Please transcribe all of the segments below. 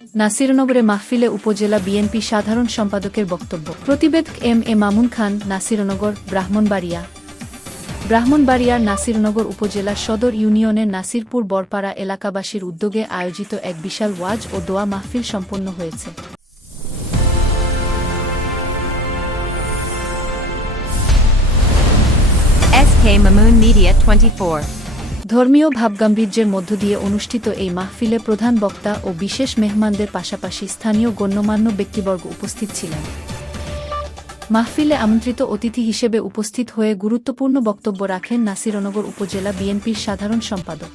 নাসিরনগরে মাহফিলে উপজেলা বিএনপি সাধারণ সম্পাদকের বক্তব্য। প্রতিবেদক এম মামুন খান, নাসিরনগর, ব্রাহ্মণবাড়িয়ার নাসিরনগর উপজেলা সদর ইউনিয়নের নাসিরপুর বরপাড়া এলাকাবাসীর উদ্যোগে আয়োজিত এক বিশাল ওয়াজ ও দোয়া মাহফিল সম্পন্ন হয়েছে। SK Mamoon Media 24 ধর্মীয় ভাবগাম্ভীর্যের মধ্য দিয়ে অনুষ্ঠিত এই মাহফিলে প্রধান বক্তা ও বিশেষ মেহমানদের পাশাপাশি স্থানীয় গণ্যমান্য ব্যক্তিবর্গ উপস্থিত ছিলেন। মাহফিলে আমন্ত্রিত অতিথি হিসেবে উপস্থিত হয়ে গুরুত্বপূর্ণ বক্তব্য রাখেন নাসিরনগর উপজেলা বিএনপির সাধারণ সম্পাদক।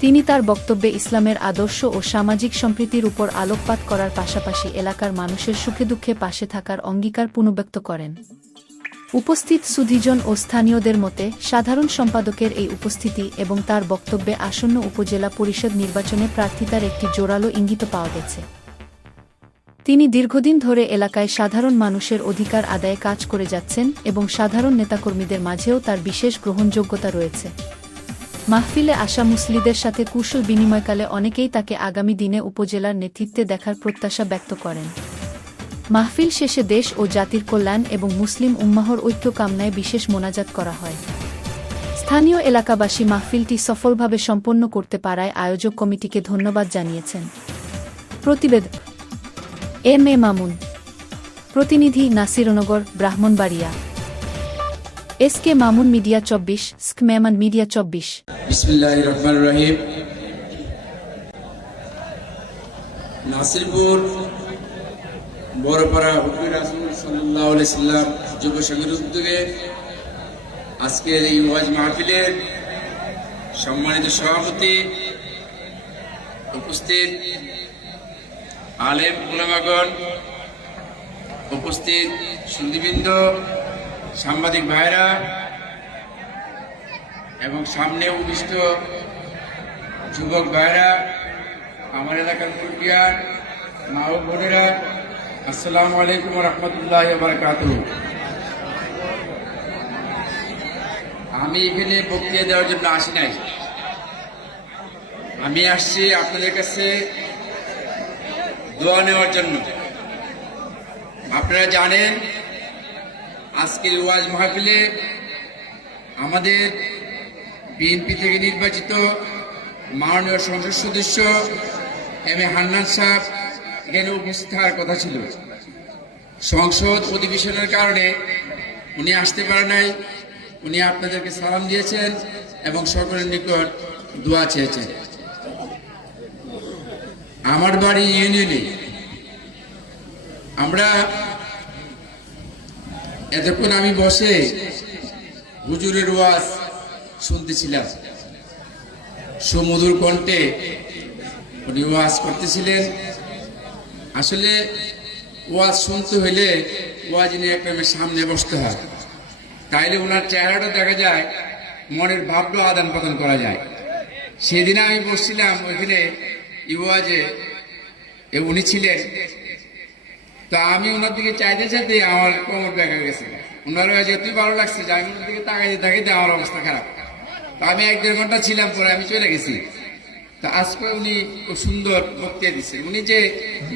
তিনি তার বক্তব্যে ইসলামের আদর্শ ও সামাজিক সম্প্রীতির উপর আলোকপাত করার পাশাপাশি এলাকার মানুষের সুখে দুঃখে পাশে থাকার অঙ্গীকার পুনর্ব্যক্ত করেন। উপস্থিত সুধীজন ও স্থানীয়দের মতে সাধারণ সম্পাদকের এই উপস্থিতি এবং তার বক্তব্যে আসন্ন উপজেলা পরিষদ নির্বাচনে প্রার্থিতার একটি জোরালো ইঙ্গিত পাওয়া গেছে। তিনি দীর্ঘদিন ধরে এলাকায় সাধারণ মানুষের অধিকার আদায়ে কাজ করে যাচ্ছেন এবং সাধারণ নেতাকর্মীদের মাঝেও তার বিশেষ গ্রহণযোগ্যতা রয়েছে। মাহফিলে আসা মুসলিদের সাথে কুশল বিনিময়কালে অনেকেই তাকে আগামী দিনে উপজেলার নেতৃত্বে দেখার প্রত্যাশা ব্যক্ত করেন। মাহফিল শেষে দেশ ও জাতির কল্যাণ এবং মুসলিম উম্মাহর ঐক্য কামনায় বিশেষ মোনাজাত করা হয়। স্থানীয় এলাকাবাসী মাহফিলটি সফলভাবে সম্পন্ন করতে পারায় আয়োজক কমিটিকে ধন্যবাদ জানিয়েছেন। প্রতিবেদক এম মামুন, প্রতিনিধি Nasirnagar, Brahmanbaria. SK Mamun media 24, SK Mamun media 24। বিসমিল্লাহির রহমানির রহিম। নাসিরপুর বড়পাড়া হুজুর রাসূল সাল্লাল্লাহু আলাইহি সাল্লাম যুব সংঘের উদ্যোগে আজকের এই ওয়াজ মাহফিলের সম্মানিত সভাপতি, উপস্থিত আলেম উলামাগণ, উপস্থিত সুধীবৃন্দ, সাংবাদিক ভাইরা এবং সামনে উপবিষ্ট যুবক ভাইরা, আমার এলাকার মুরব্বিয়ান, মা ও বোনেরা, আসসালামু আলাইকুম ওয়া রাহমাতুল্লাহি ওয়া বারাকাতুহু। আমি এখানে বক্তৃতা দেওয়ার জন্য আসি নাই, আমি আসছি আপনাদের কাছে দোয়া নেওয়ার জন্য। আপনারা জানেন আজকের ওয়াজ মাহফিলে আমাদের বিএনপি থেকে নির্বাচিত মাননীয় সংসদ সদস্য এম হান্নান সাহেব এখানে উপস্থিত হওয়ার কথা ছিল। সংসদ অধিবেশনের কারণে উনি আসতে পারে নাই। উনি আপনাদেরকে সালাম দিয়েছেন এবং সকলের নিকট দোয়া চেয়েছেন। আমার বাড়ি ইউনিয়নে আমরা এতক্ষণ আমি বসে হুজুরের ওয়াজ শুনতেছিলাম। সুমধুর কণ্ঠে উনি ওয়াজ করতেছিলেন। আসলে ওয়াজ শুনতে হইলে ওয়াজ নিয়ে একটা সামনে বসতে হয়, তাইলে ওনার চেহারাটা দেখা যায়, মনের ভাবটা আদান প্রদান করা যায়। সেদিন আমি বসছিলাম ওইখানে ওয়াজে, উনি ছিলেন। তো আমি ওনার দিকে চাইতে চাইতে আমার কোমর দেখা গেছে। ওনার ওয়াজ এতই ভালো লাগছে যে আমি ওনার দিকে তাকাইতে তাকাইতে আমার অবস্থা খারাপ। তো আমি 1-1.5 ঘন্টা ছিলাম, পরে আমি চলে গেছি। তা আজকে উনি খুব সুন্দর বক্তৃতা দিচ্ছেন। উনি যে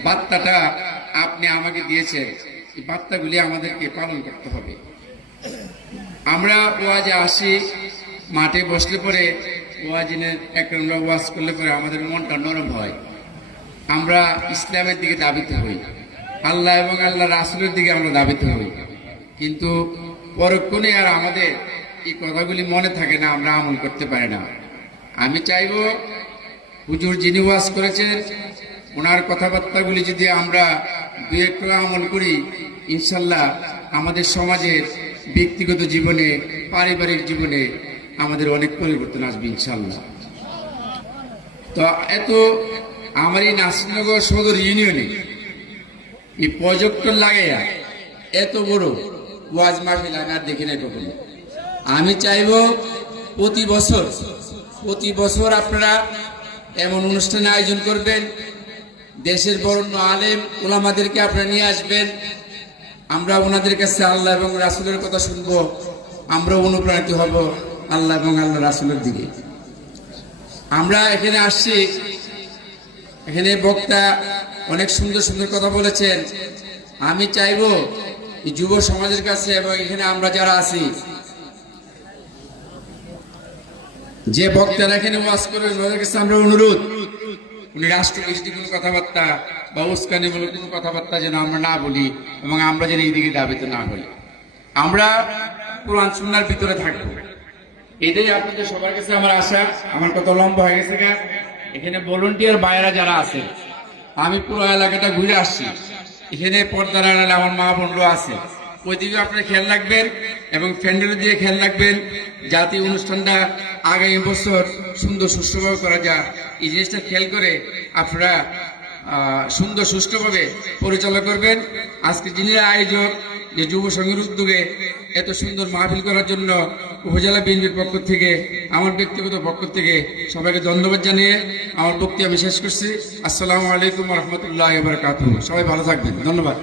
বার্তাটা আপনি আমাকে দিয়েছেন, এই বার্তাগুলি আমাদেরকে পালন করতে হবে। আমরা ওয়াজে আসি, মাঠে বসলে পরে ওয়াজিনের আমরা ওয়াজ করলে পরে আমাদের মনটা নরম হয়। আমরা ইসলামের দিকে দাবিত হই, আল্লাহ এবং আল্লাহ রাসূলের দিকে আমরা দাবিত হই, কিন্তু পরক্ষণে আর আমাদের এই কথাগুলি মনে থাকে না, আমরা আমল করতে পারি না। আমি চাইব হুজুর যিনি ওয়াজ করেছেন ওনার কথাবার্তাগুলি যদি আমরা 2-1 আমল করি, ইনশাল্লাহ আমাদের সমাজের ব্যক্তিগত জীবনে, পারিবারিক জীবনে আমাদের অনেক পরিবর্তন আসবে ইনশাল্লাহ। তো এত আমার এই নাসিরনগর সদর ইউনিয়নে এই প্রজেক্টর লাগাইয়া এত বড় ওয়াজ মাহফিল আমি আর দেখি নাই কখনো। আমি চাইব প্রতি বছর আপনারা এমন অনুষ্ঠানে আয়োজন করবেন, দেশের বরেণ্য আলেম ওলামাদেরকে আপনারা নিয়ে আসবেন। আমরা ওনাদের কাছে আল্লাহ এবং রাসূলের কথা শুনবো, আমরা অনুপ্রাণিত হব আল্লাহ এবং আল্লাহ রাসূলের দিকে। আমরা এখানে আসছি এখানে বক্তা অনেক সুন্দর সুন্দর কথা বলেছেন। আমি চাইবো এই যুব সমাজের কাছে এবং এখানে আমরা যারা আছি, যে বক্তারা এখানে ওয়াজ করবেন ওদের কাছে আমরা অনুরোধ, উনি রাষ্ট্রবিরোধী কোনো কথাবার্তা বা উস্কানিমূলক কোনো কথাবার্তা যেন আমরা না বলি এবং আমরা যেন এই দিকে দাবিত না হই। আমরা কোরআন সুন্নাহর ভিতরে থাকবো, এটাই আপনাদের সবার কাছে আমার আশা। আমার কত লম্বা হয়ে গেছে। এখানে ভলান্টিয়ার বাইরা যারা আছে, আমি পুরো এলাকাটা ঘুরে আসছি। এখানে পর্দার আড়ালে আমার মা বোনরা আছে, ওইদিকে আপনারা খেয়াল রাখবেন এবং প্যান্ডেল দিয়ে খেয়াল রাখবেন, যাতে অনুষ্ঠানটা আগামী বছর সুন্দর সুষ্ঠুভাবে করা যায়। এই জিনিসটা খেয়াল করে আপনারা সুন্দর সুষ্ঠুভাবে পরিচালনা করবেন। আজকে যিনি আয়োজক, যে যুব সংঘের উদ্যোগে এত সুন্দর মাহফিল করার জন্য উপজেলা বিএনপির পক্ষ থেকে, আমার ব্যক্তিগত পক্ষ থেকে সবাইকে ধন্যবাদ জানিয়ে আমার বক্তব্য আমি শেষ করছি। আসসালামু আলাইকুম ওয়া রাহমাতুল্লাহি ওয়া বারাকাতুহু। সবাই ভালো থাকবেন, ধন্যবাদ।